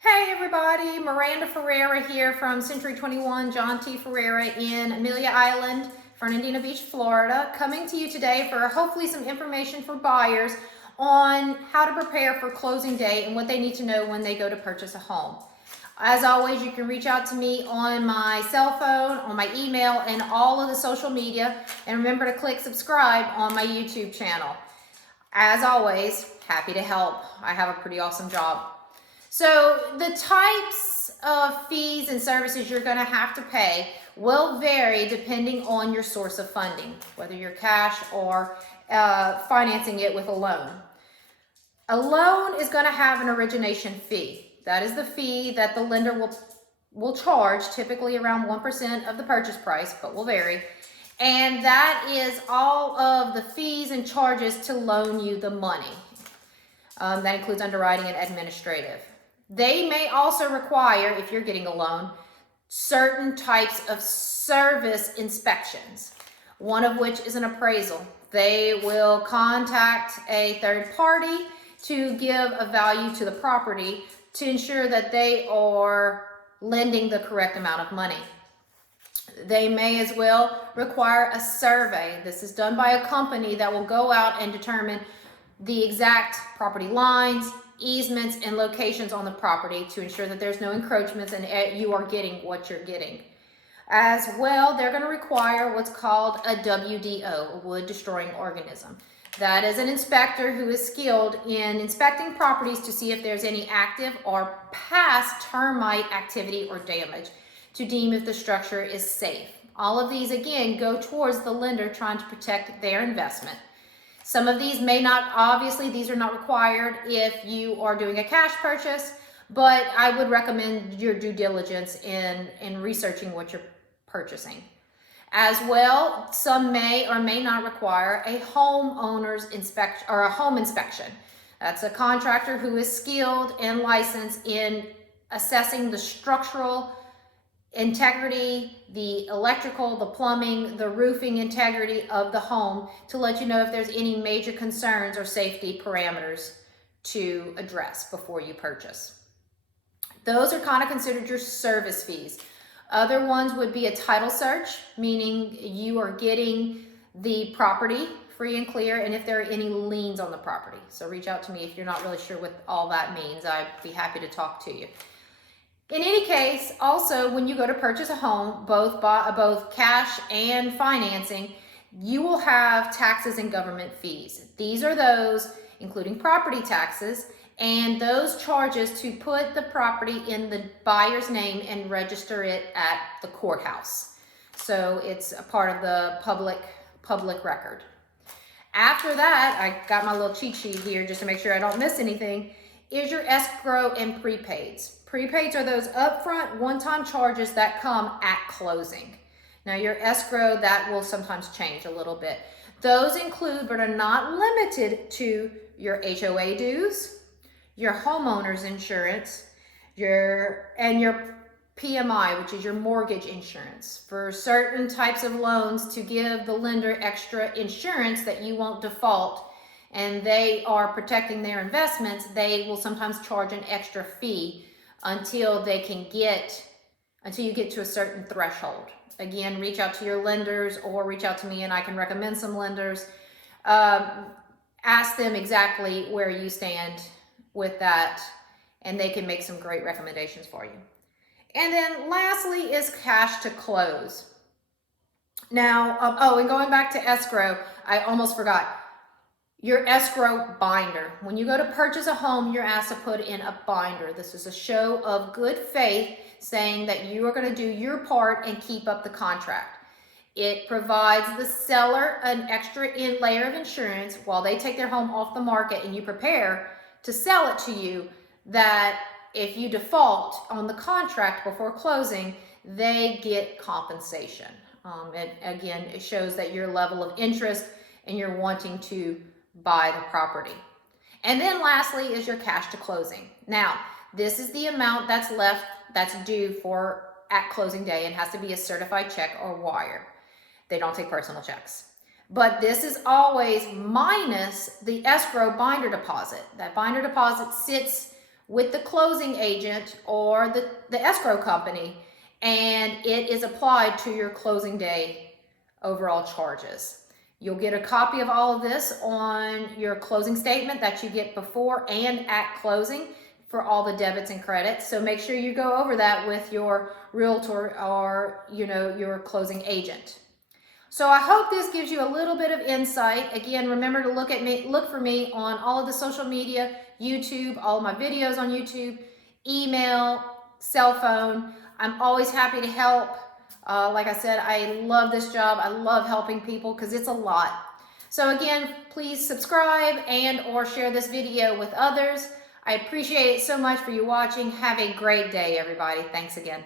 Hey everybody, Miranda Ferreira here from Century 21 John T Ferreira in Amelia Island, Fernandina Beach, Florida, coming to you today for hopefully some information for buyers on how to prepare for closing day and what they need to know when they go to purchase a home. As always, you can reach out to me on my cell phone, on my email, and all of the social media. And remember to click subscribe on my YouTube channel. As always, happy to help. I have a pretty awesome job. So the types of fees and services you're going to have to pay will vary depending on your source of funding, whether you're cash or financing it with a loan. A loan is going to have an origination fee. That is the fee that the lender will charge, typically around 1% of the purchase price, but will vary. And that is all of the fees and charges to loan you the money. That includes underwriting and administrative. They may also require, if you're getting a loan, certain types of service inspections, one of which is an appraisal. They will contact a third party to give a value to the property to ensure that they are lending the correct amount of money. They may as well require a survey. This is done by a company that will go out and determine the exact property lines, easements, and locations on the property to ensure that there's no encroachments and you are getting what you're getting. As well, they're going to require what's called a WDO, a wood destroying organism. That is an inspector who is skilled in inspecting properties to see if there's any active or past termite activity or damage to deem if the structure is safe. All of these, again, go towards the lender trying to protect their investment. Some of these may not, obviously, these are not required if you are doing a cash purchase, but I would recommend your due diligence in researching what you're purchasing. As well, some may or may not require a homeowner's inspection or a home inspection. That's a contractor who is skilled and licensed in assessing the structural integrity, the electrical, the plumbing, the roofing integrity of the home to let you know if there's any major concerns or safety parameters to address before you purchase. Those are kind of considered your service fees. Other ones would be a title search, meaning you are getting the property free and clear and if there are any liens on the property. So reach out to me if you're not really sure what all that means. I'd be happy to talk to you. In any case, also, when you go to purchase a home, both cash and financing, you will have taxes and government fees. These are those, including property taxes, and those charges to put the property in the buyer's name and register it at the courthouse. So it's a part of the public record. After that, I got my little cheat sheet here just to make sure I don't miss anything, is your escrow and prepaids. Prepaids are those upfront one-time charges that come at closing. Now your escrow, that will sometimes change a little bit. Those include, but are not limited to, your HOA dues, your homeowner's insurance, your PMI, which is your mortgage insurance. For certain types of loans to give the lender extra insurance that you won't default and they are protecting their investments, they will sometimes charge an extra fee until you get to a certain threshold. Again, reach out to your lenders or reach out to me and I can recommend some lenders. Ask them exactly where you stand with that and they can make some great recommendations for you. And then lastly is cash to close. Now, and going back to escrow, I almost forgot. Your escrow binder. When you go to purchase a home, you're asked to put in a binder. This is a show of good faith saying that you are going to do your part and keep up the contract. It provides the seller an extra layer of insurance while they take their home off the market and you prepare to sell it to you, that if you default on the contract before closing, they get compensation. And again, it shows that your level of interest and you're wanting to buy the property. And then lastly is your cash to closing. Now, this is the amount that's left that's due for at closing day and has to be a certified check or wire. They don't take personal checks. But this is always minus the escrow binder deposit. That binder deposit sits with the closing agent or the escrow company, and it is applied to your closing day overall charges. You'll get a copy of all of this on your closing statement that you get before and at closing for all the debits and credits. So make sure you go over that with your realtor or your closing agent. So I hope this gives you a little bit of insight. Again, remember to look for me on all of the social media, YouTube, all of my videos on YouTube, email, cell phone. I'm always happy to help. Like I said, I love this job. I love helping people because it's a lot. So again, please subscribe and or share this video with others. I appreciate it so much for you watching. Have a great day, everybody. Thanks again.